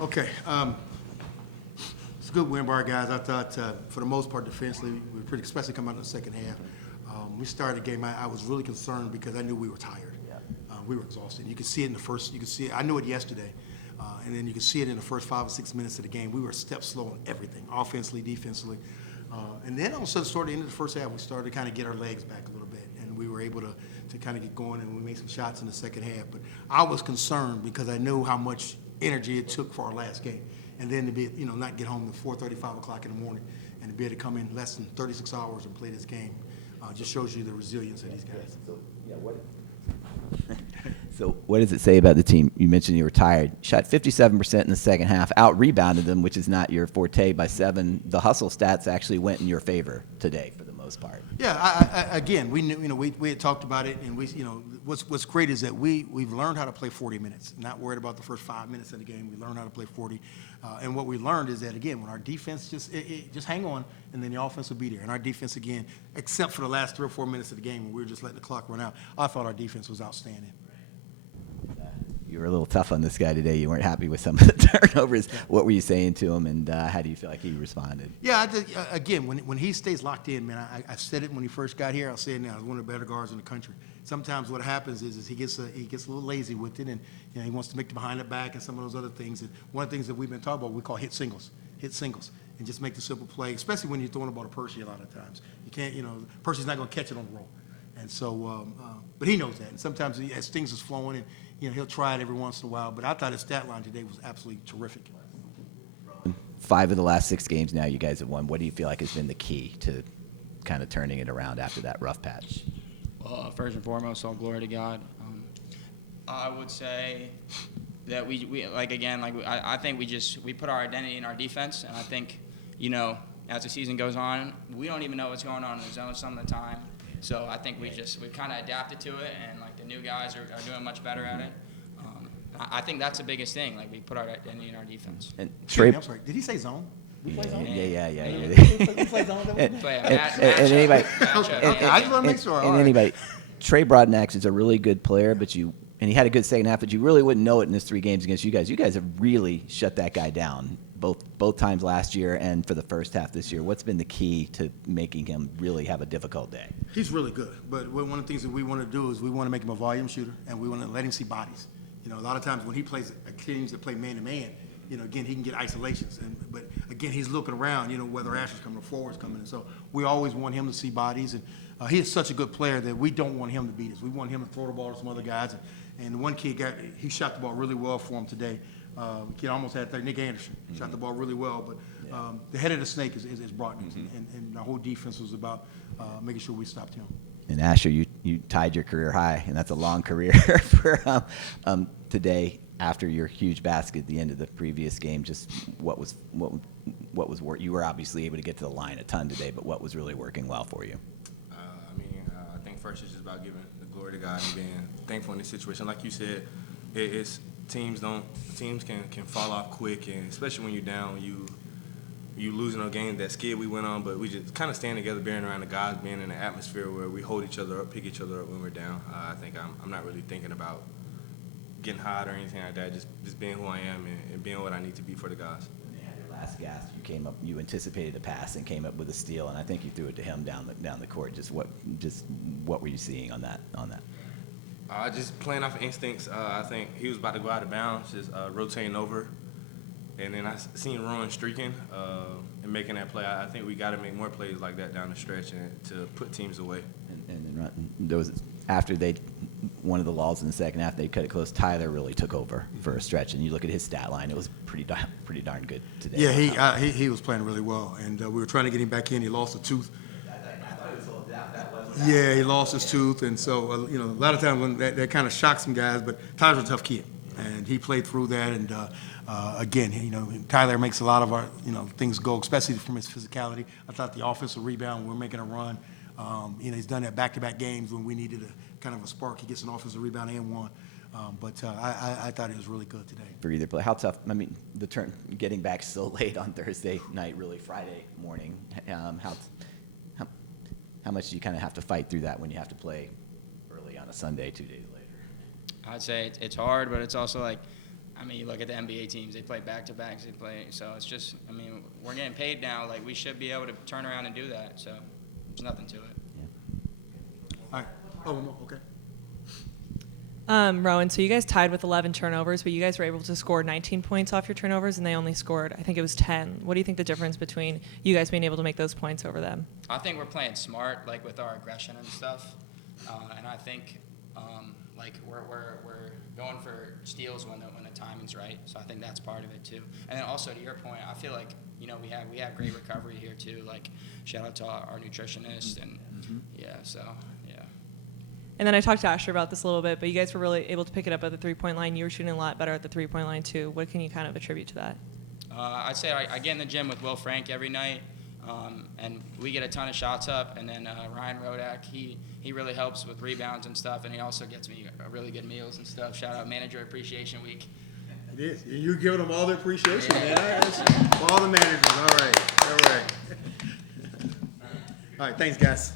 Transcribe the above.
Okay. It's a good win by our guys. I thought, for the most part, defensively, we were pretty, especially coming out in the second half. We started the game. I was really concerned because I knew we were tired. We were exhausted. You could see it in the first. You could see it. I knew it yesterday, and then you could see it in the first 5 or 6 minutes of the game. We were a step slow on everything, offensively, defensively, and then all of a sudden, toward the end of the first half, we started to kind of get our legs back a little bit, and we were able to kind of get going, and we made some shots in the second half. But I was concerned because I knew how much energy it took for our last game, and then to be, not get home at 4:30, 5 o'clock in the morning, and to be able to come in less than 36 hours and play this game, just shows you the resilience of these guys. So what does it say about the team? You mentioned you were tired. Shot 57% in the second half, out-rebounded them, which is not your forte, by 7. The hustle stats actually went in your favor today for the most part. Yeah, again, we knew, we had talked about it, and what's great is that we've learned how to play 40 minutes, not worried about the first 5 minutes of the game. We learned how to play 40, and what we learned is that, again, when our defense just hang on, and then the offense will be there. And our defense, again, except for the last 3 or 4 minutes of the game when we were just letting the clock run out, I thought our defense was outstanding. You were a little tough on this guy today. You weren't happy with some of the turnovers. What were you saying to him, and how do you feel like he responded? Yeah, again, when he stays locked in, man, I said it when he first got here. I'll say it now. He's one of the better guards in the country. Sometimes what happens is he gets a little lazy with it, and he wants to make the behind the back and some of those other things. And one of the things that we've been talking about, we call hit singles, and just make the simple play, especially when you're throwing the ball to Percy a lot of times. You can't, Percy's not going to catch it on the roll. And so, but he knows that. And sometimes as things is flowing, and he'll try it every once in a while. But I thought his stat line today was absolutely terrific. 5 of the last 6 games now you guys have won. What do you feel like has been the key to kind of turning it around after that rough patch? Well, first and foremost, all glory to God. I would say that I think we put our identity in our defense, and I think, as the season goes on, we don't even know what's going on in the zone some of the time. So I think we've kind of adapted to it, and the new guys are doing much better at it. I think that's the biggest thing. We put our identity in our defense. And Trey, I'm sorry. Did he say zone? We play zone? Yeah. We play zone. And anybody, I just want to make sure. And anybody, Trey Broadnax is a really good player, and he had a good second half, but you really wouldn't know it in his 3 games against you guys. You guys have really shut that guy down both times last year and for the first half this year. What's been the key to making him really have a difficult day? He's really good, but one of the things that we want to do is we want to make him a volume shooter, and we want to let him see bodies. A lot of times when he plays teams that play man-to-man, again, he can get isolations. But again, he's looking around, whether Asher's coming or forward's coming. And so we always want him to see bodies. And he is such a good player that we don't want him to beat us. We want him to throw the ball to some other guys. And one kid he shot the ball really well for him today. Kid almost had 30. Nick Anderson shot the ball really well. But the head of the snake is Broadnax. And our whole defense was about making sure we stopped him. And Asher, you tied your career high, and that's a long career for today. After your huge basket at the end of the previous game, just what was you were obviously able to get to the line a ton today, but what was really working well for you? I think first it's just about giving the glory to God and being thankful in this situation. Like you said, it's teams can fall off quick, and especially when you're down, you losing a game that scared we went on, but we just kind of stand together, being around the guys, being in an atmosphere where we hold each other up, pick each other up when we're down. I think I'm not really thinking about getting hot or anything like that, just being who I am and being what I need to be for the guys. When they had your last gasp, you anticipated a pass and came up with a steal, and I think you threw it to him down the court. Just what were you seeing on that? Just playing off instincts. I think he was about to go out of bounds, just rotating over. And then I seen Rowan streaking and making that play. I think we got to make more plays like that down the stretch and to put teams away. And there was, after one of the lulls in the second half, they cut it close. Tyler really took over for a stretch, and you look at his stat line; it was pretty darn good today. Yeah, he was playing really well, and we were trying to get him back in. He lost a tooth. I thought it was a little that wasn't. Yeah, he lost his tooth, and so a lot of times when that kind of shocks some guys. But Tyler's a tough kid, and he played through that. And again, Tyler makes a lot of our things go, especially from his physicality. I thought the offensive rebound, we're making a run. He's done that back-to-back games when we needed a kind of a spark. He gets an offensive rebound and one. But I thought it was really good today. For either play, how tough? I mean, getting back so late on Thursday night, really Friday morning. How much do you kind of have to fight through that when you have to play early on a Sunday 2 days later? I'd say it's hard, but it's also I mean, you look at the NBA teams; they play back-to-backs. They play, so it's just. I mean, we're getting paid now. Like we should be able to turn around and do that. So there's nothing to it. All right. Oh, one more. Okay. Rowan, so you guys tied with 11 turnovers, but you guys were able to score 19 points off your turnovers, and they only scored, I think it was 10. What do you think the difference between you guys being able to make those points over them? I think we're playing smart, like with our aggression and stuff, and I think like we're going for steals when the timing's right. So I think that's part of it too. And then also to your point, I feel like we have great recovery here too. Like shout out to our nutritionist and so. And then I talked to Asher about this a little bit, but you guys were really able to pick it up at the three-point line. You were shooting a lot better at the three-point line too. What can you kind of attribute to that? I'd say I get in the gym with Will Frank every night, and we get a ton of shots up. And then Ryan Rodak, he really helps with rebounds and stuff, and he also gets me really good meals and stuff. Shout out Manager Appreciation Week. It is. And you're giving them all the appreciation, man. All the managers. All right. All right. All right. Thanks, guys.